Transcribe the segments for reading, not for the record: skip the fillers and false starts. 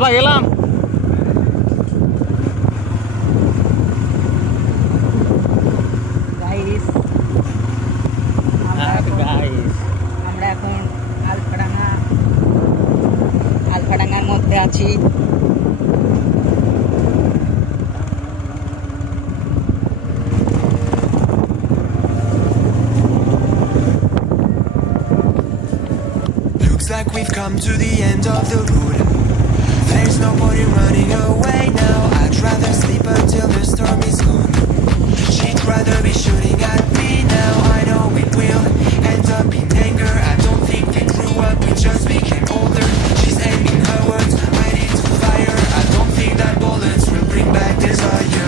বাবা গেলাম। আমরা এখন আলফাডাঙ্গার মধ্যে আছি। Looks like we've come to the end of the road. There's no point in running away now. I'd rather sleep until the storm is gone. She'd rather be shooting at me now. I know it will end up in anger. I don't think we grew up, we just became older. She's aiming her words, ready to fire. I don't think that bullets will bring back desire.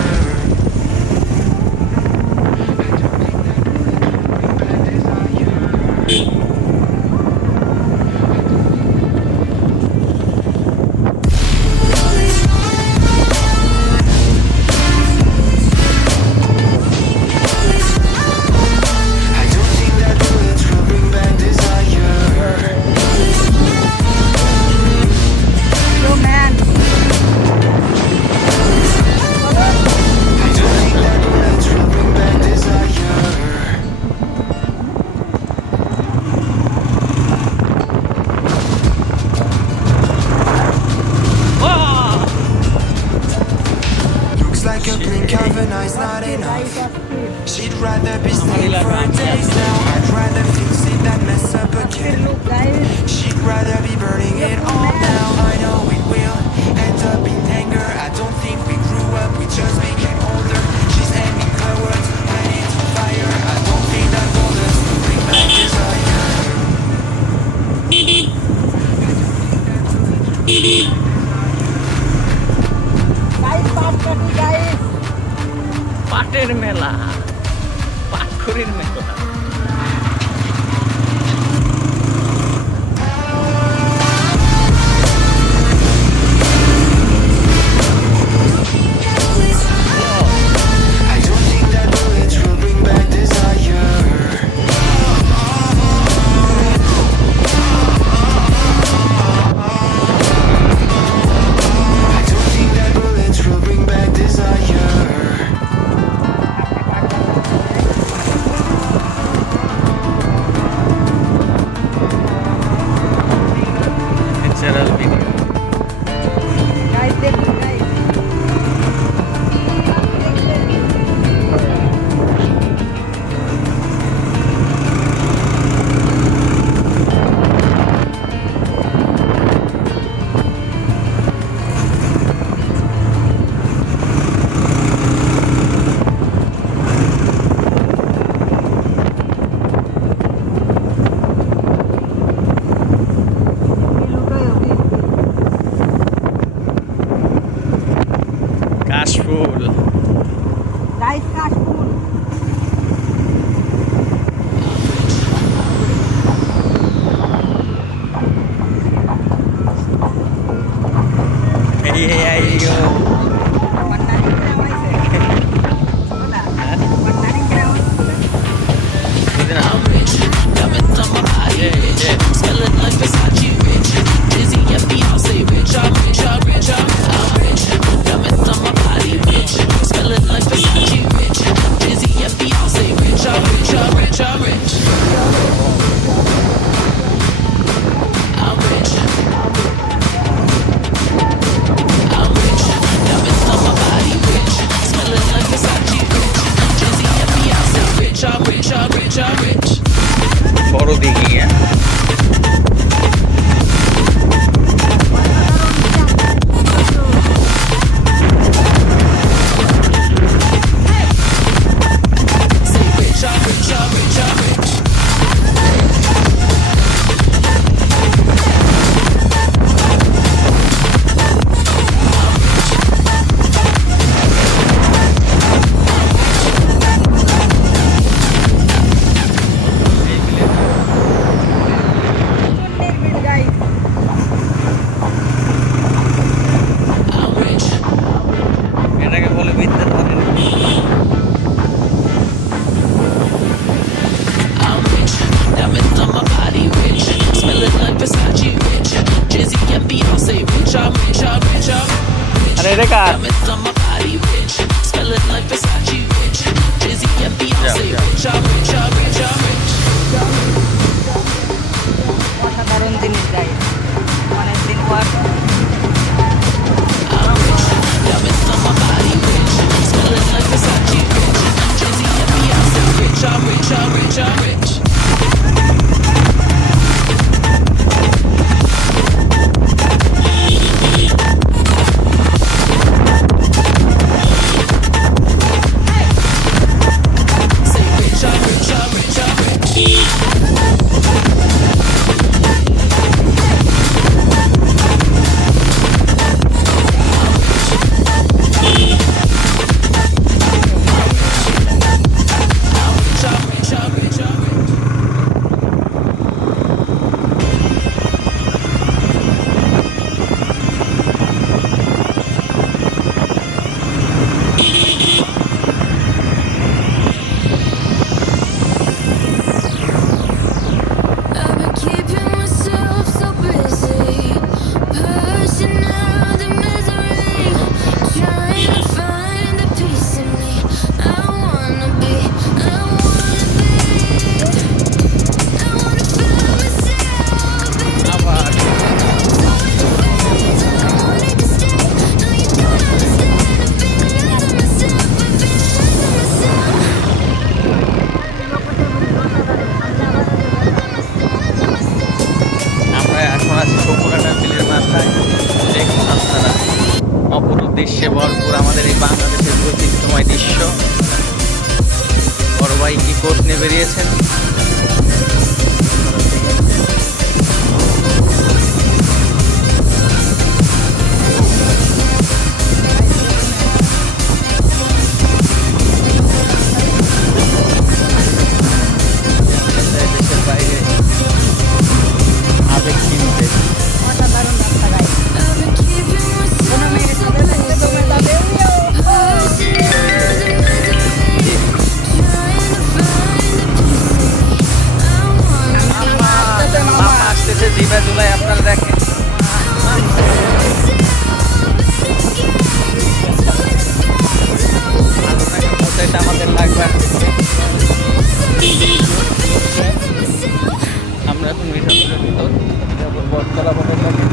Like a blink of an eye's not enough. She'd rather be staying for days now. I'd rather fix it than mess up again. She'd rather be burning it all now. I know it will end up in anger. I don't think we grew up, we just became older. She's aiming her words, ready to fire. I don't think that bullets will bring back desire. পাটের মেলা, পাটখড়ির মেলা। I don't think that bullets will bring back desire. I don't think that bullets will bring back desire. Natural video. কাশফুল, কাশফুল Smelling like Versace, rich. Dizzy, your fiance, rich. I'm rich, I'm rich, I'm rich. Diamonds on my body, rich. Smelling like Versace, rich. Dizzy, your fiance, rich. I'm rich, I'm rich, I'm rich. I'm rich. I'm rich. Diamonds on my body, rich. Smelling like Versace, rich. Dizzy, your fiance, rich. I'm rich, I'm rich, I'm rich. বড় দেখি। দৃশ্যে ভরপুর আমাদের এই বাংলাদেশের বৈচিত্র্যময় দৃশ্য। বড় ভাই কি কোর্স নিয়ে বেরিয়েছেন? দেশের বাইরে আবেগ কিনতে অসাধারণ রাস্তা গাই কোনো মেয়ের সাথে থাকতে তোমরা যাবে মামা আসতেছে জিভে জুলাই, আপনারা দেখেন। এটা আমাদের লাগবে। আমরা এখন মিঠাপুরের ভিতর বটতলা পথের লাগে